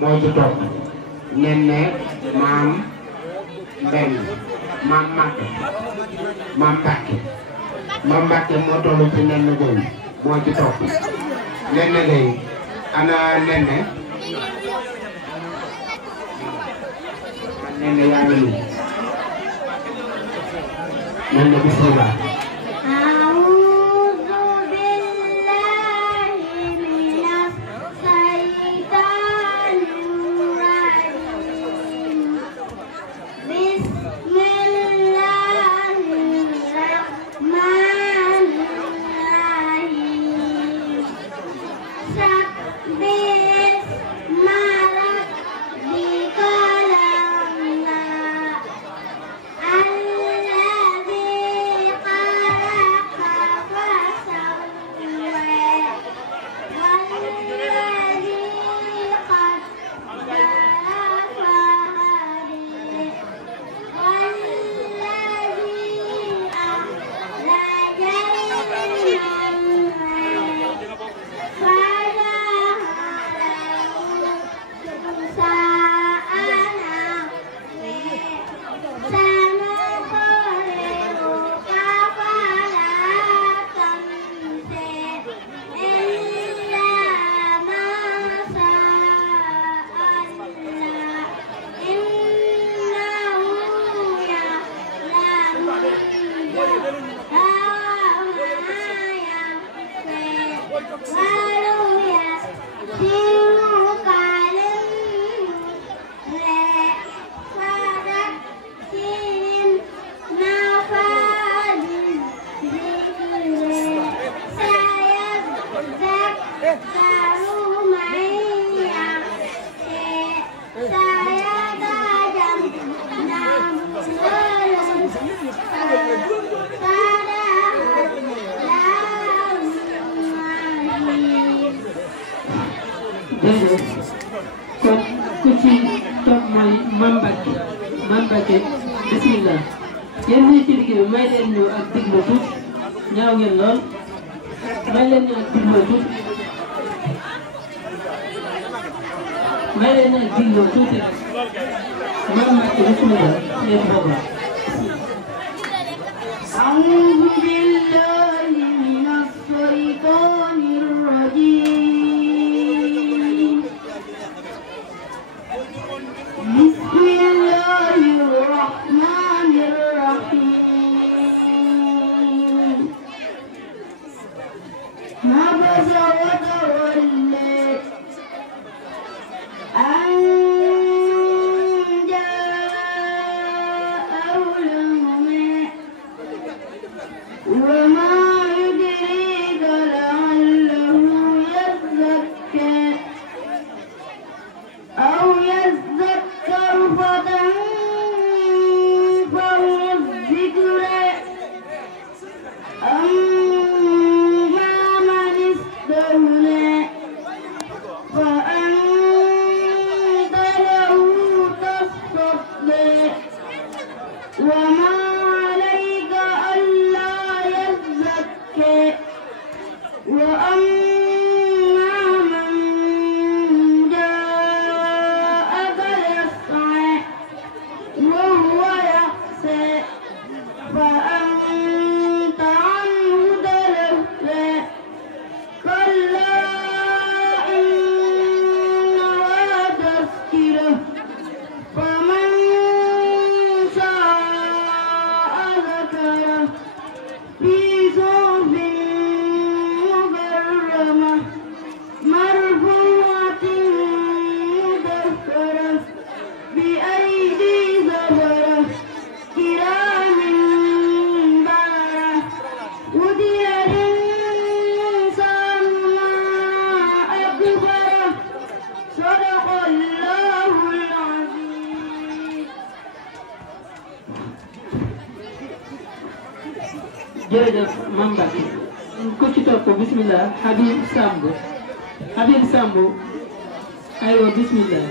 moo ci topp Nene maam Mbène maam Mbacke maam Mbacke moo toll ci Nene Gueye moo ci topp Nene Gueye ana Nene yaa ngi nii Nene bismillah kon ku ci toog mooy Mambake bismillah yéen ñii ci liggéey bi may leen ñu ak diglu tuuti ñaaw ngeen lool may leen ñu ak diglu tuuti Mambake bismillah leen booba أعوذ بالله من الشيطان الرجيم بسم الله الرحمن الرحيم عبس وتولى أن جاءه الأعمى وما يدريك لعله يزكى أو يذكر فتنفعه الذكرى أما من استغنى فأنت له تصدى وما عليك ألا يزكى وأما من جاءك يسعى وهو يحسى فأنت عنه تلهى كلا إنها تذكرة فمن شاء ذكره في صحف مكرمة مرفوعة مطهرة بأيدي سفرة كرام بررة قتل الإنسان ما أكفره صدق الله العظيم. jërëjëf Mambake ku ci topp bismillah Habib Samb aywa bismillah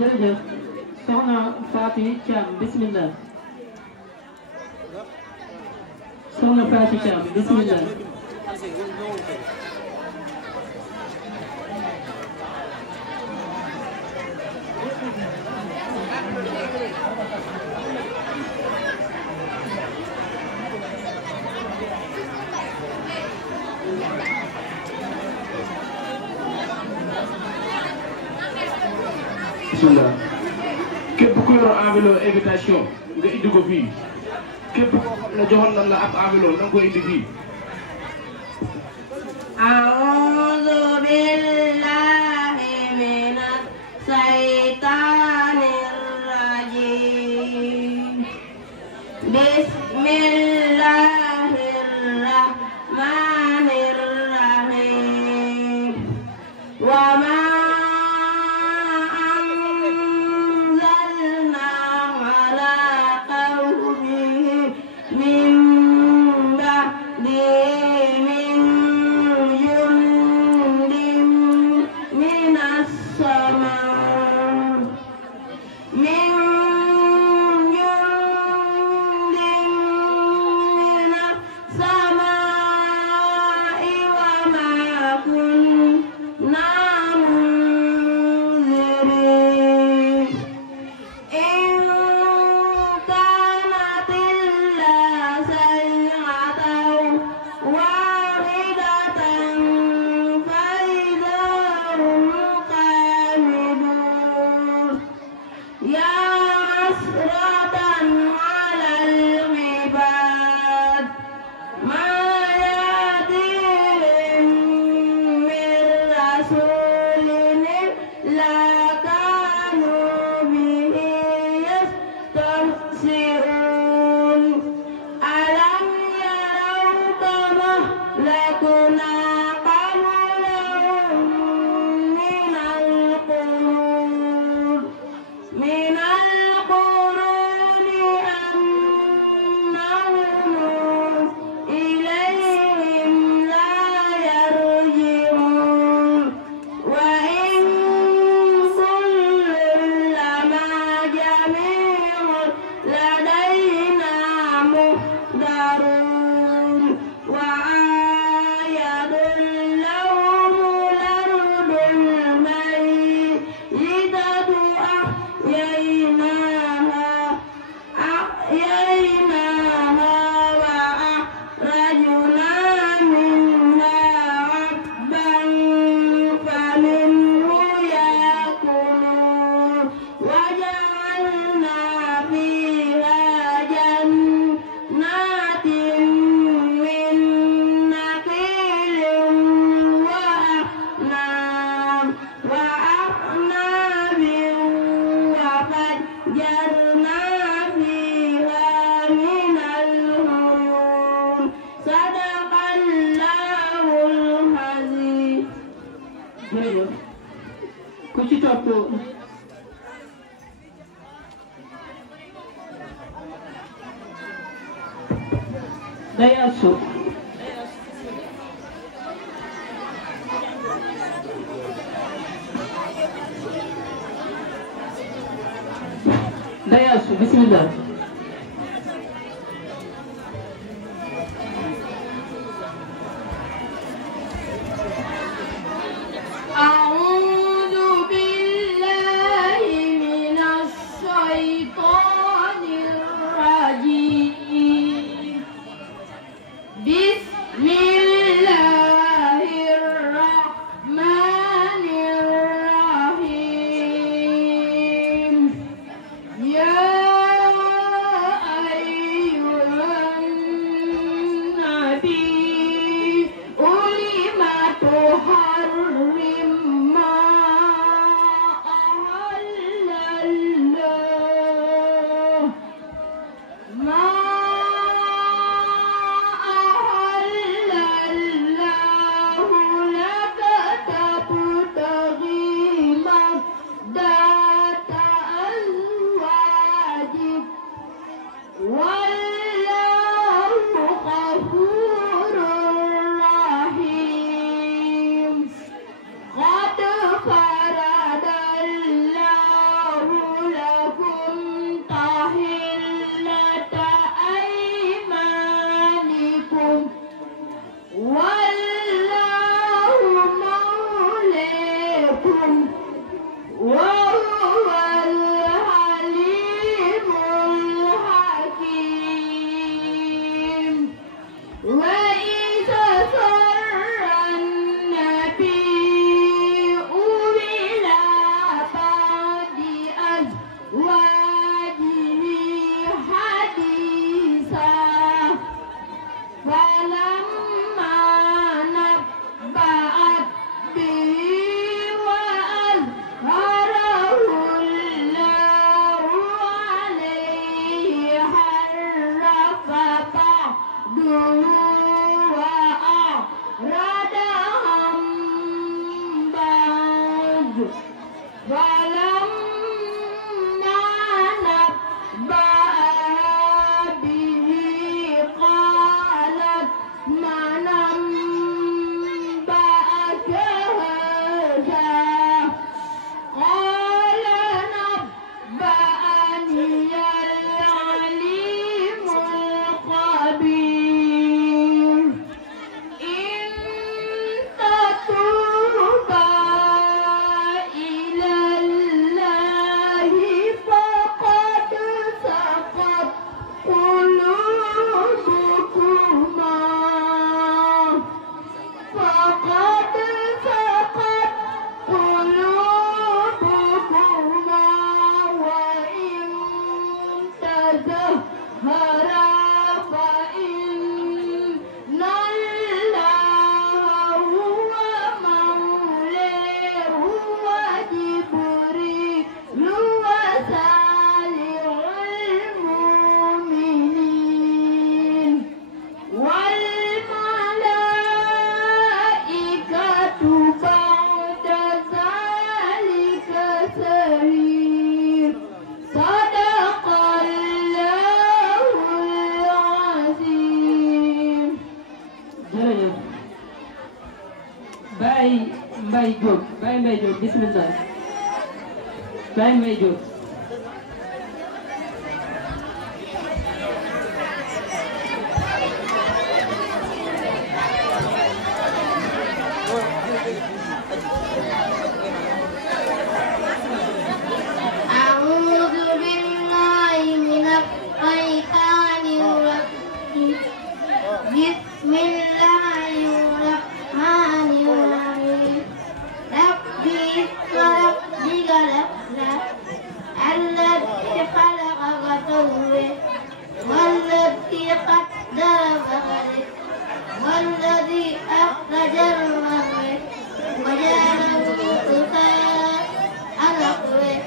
jërëjëf soxna Fatou Thiam bismillah soxna Fatou Thiam bismillah bismillah képp ku yor enveloppe invitation nga indi ko fii képp koo xam ne joxoon nañ la ab enveloppe da nga ko indi fii. A'udhu billahi minas shaytanir rajim. Bismillahirrahmanirrahim. Wa ma ku ci topp day asu bismillah Ya bismillah Baye Mbaye Diop والذي أخرج المرء وجعله غثاء أنخرج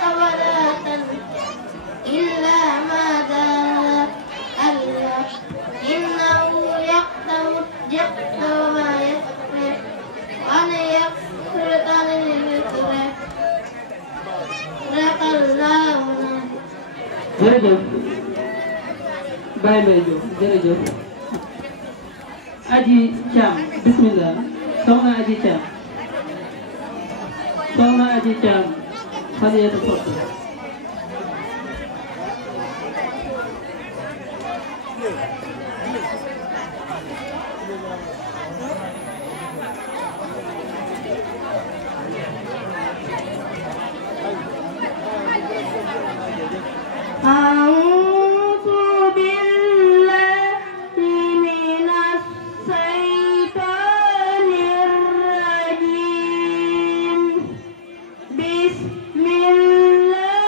ثمرات إلا ما دار الله إنه يقتل الجبت وما يكفر وأن يغفر للذكر صدق الله jërëjëf Baye Mbaye Diop jërëjëf Aji Thiam bismillah soxna Aji Thiam Fadiyatu Fott بسم الله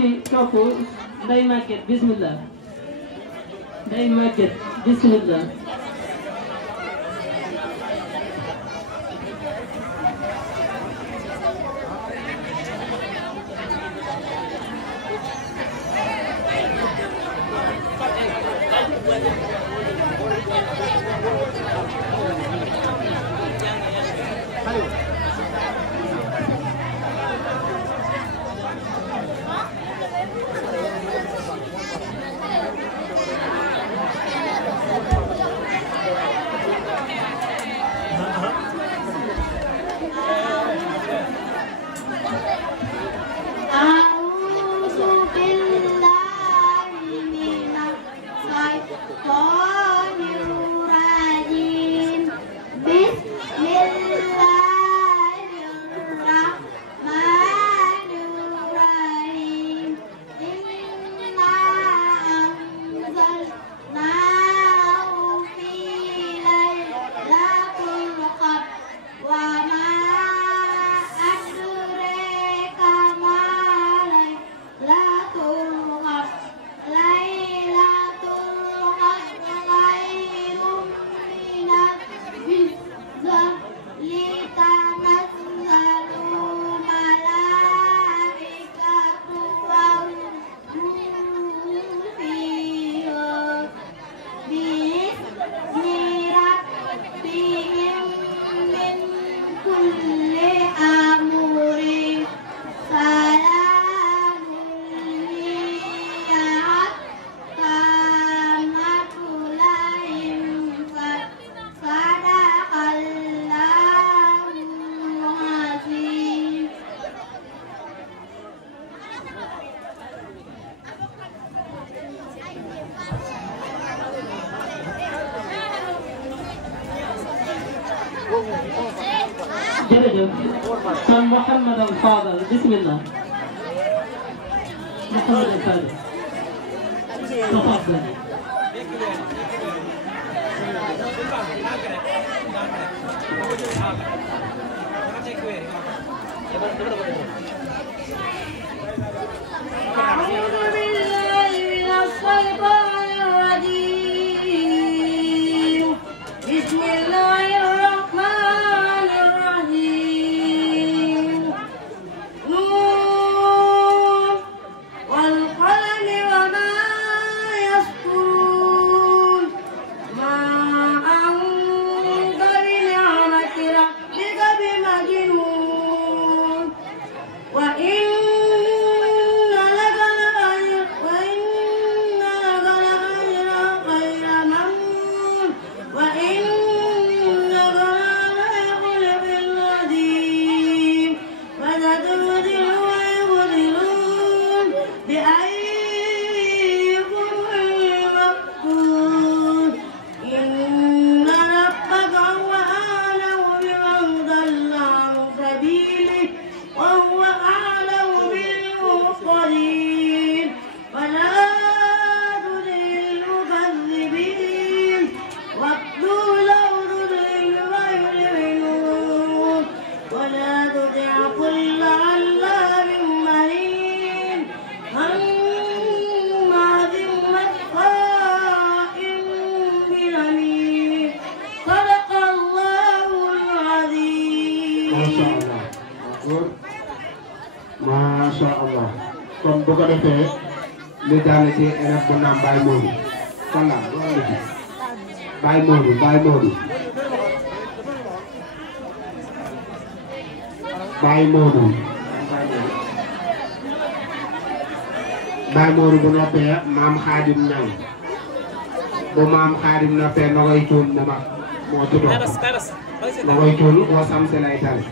ci topp Ndeye Maguette bismillah Ndeye Maguette bismillah كان محمد الفاضل بسم الله محمد الفاضل تفضل أعوذ بالله من الشيطان الرجيم بسم الله الرحمن الرحيم نون والقلم وما يسطرون ما أنت بنعمة ربك بمجنون وإن لك لأجرا غير ممنون وإنك لعلى خلق عظيم فستبصر ويبصرون بأيكم المفتون إن ربك هو أعلم بمن ضل عن سبيله وهو أعلم بالمهتدين ولا تطع المكذبين واغفر له ويؤمنون ولا تطع كل علام مهين هماز مشاء بنميم صدق الله العظيم. Masya Allah. Kon bu ko defee li daal ci élève bu naan Baye Modou kala loolu la Baye Modou Baye Modou Baye Modou Baye Modou bu noppee maam Xaadim ñaŋ bu maam Xaadim noppee Nogoy Cuun mu mag moo ci toog Nogoy Cuun boo samse lay tale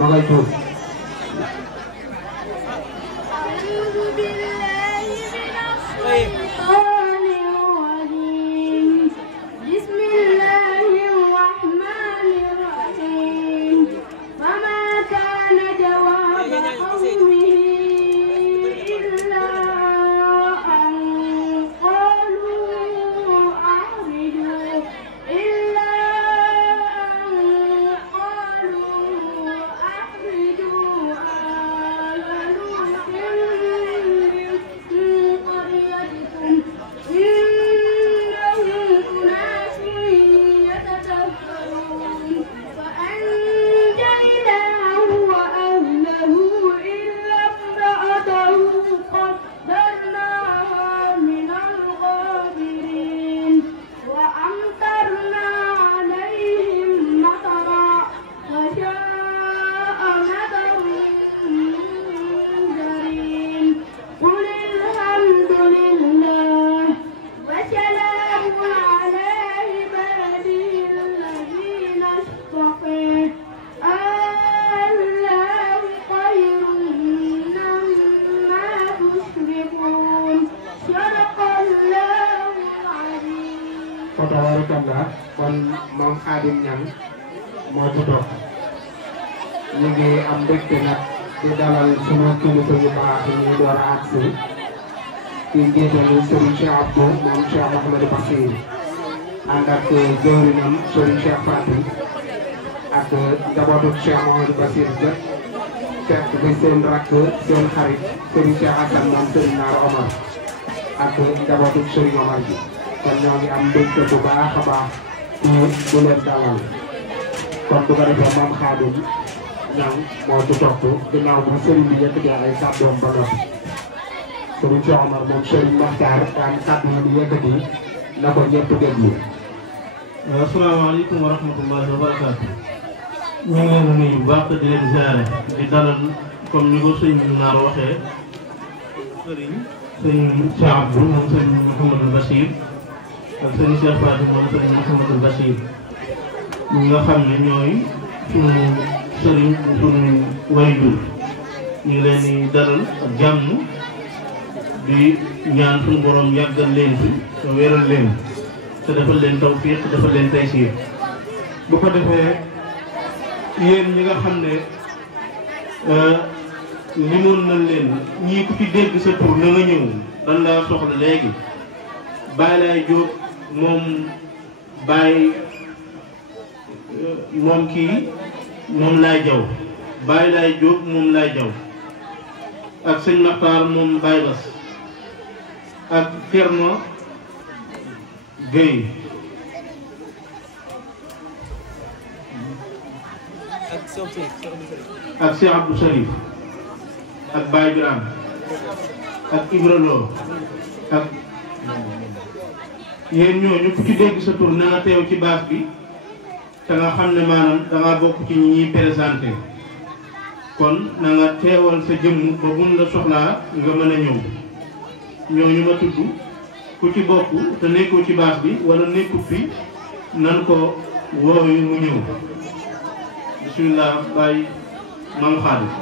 Nogoy Cuun بسم الله الرحمن الرحيم فما كان جواب قومه إلا أن قالوا أخرجوا آل لوط tabarakallah kon moom Xaadim Ñang moo ci toog ñu ngi am mbégte nag di dalal sunu kilifa yu baax yi ñuy door a agsi ci njiitalu Serigne Cheikh Abdou moom Cheikh Mouhamadou Bassir ànd ak jëwrinam Serigne Cheikh Fatim ak njabootu Cheikh Mouhamadou Bassir jët fekk bi seen rakk seen xarit Serigne Cheikh Assane moom Serigne Naar Omar ak njabootu Serigne Omar bi kon ñoo ngi am mbégte bu baax a baax ci bu leen dalal kon bu ko defee moom Xaadim Ñang moo ci topp ginnaaw bu Serigne bi yëkkatee ay kàddoom ba noppi Serigne Cheikh Omar moom Serigne Maxtaar daan kàddu yi di yëkkati na ko ñëpp déglu. asalaamaaleykum wa rahmatullahi wa barakaatu. ñu ngi leen di nuyu bu baax di leen ziare di dalal comme ni ko sëñ Naar waxee sëñ Cheikh Abdou moom sëñ Mouhamadou Bassir ak sëñ Cheikh Fatim moom sëñ Mouhamadou Bassir ñi nga xam ne ñooy sunu sëriñ sunu waajur ñu ngi leen di dalal ak jàmm di ñaan suñu borom yàggal leen fi te wéral leen te defal leen tawfiq te defal leen taysiir bu ko defee yéen ñi nga xam ne limoon nañ leen ñii ku ci dégg sa tur na nga ñëw dan laa soxla léegi Baye Laay Jóob moom Laay Jaw Baye Laay Jóob moom Laay Jaw ak sëñ Maxtaar moom Baye Bas ak Cerno Guèye ak Cheikh Abdou Sharif ak Baye Biram ak Ibra Lo ak yéen ñooñu ku ci dégg sa tur na nga teew ci baas bi te nga xam ne maanaam danga bokk ci ñi ñuy présenté kon na nga teewal sa jëmm ba buñ la soxlaa nga mën a ñëw ñooñu ma tudd ku ci bokk te nekkoo ci baas bi wala nekkut fi nan ko wooyu mu ñëw bismillah Baye Maam Xaadim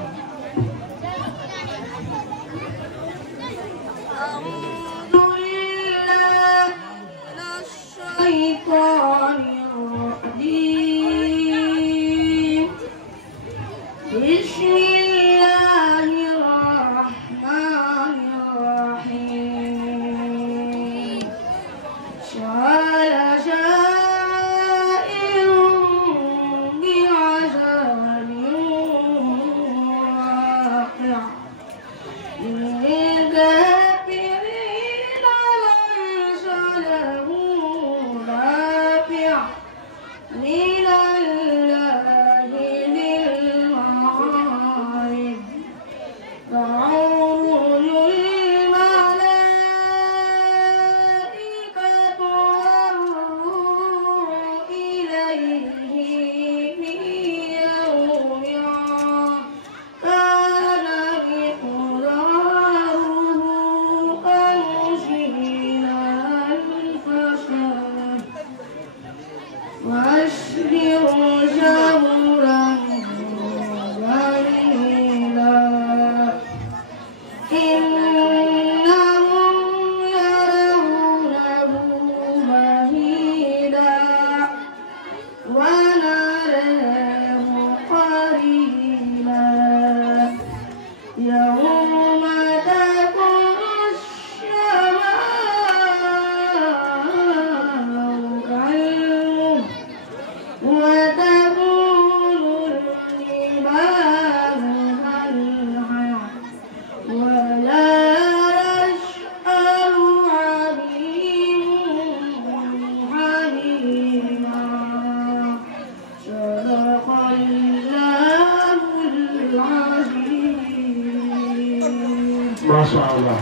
Masya Allah.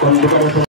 Kon bu ko defee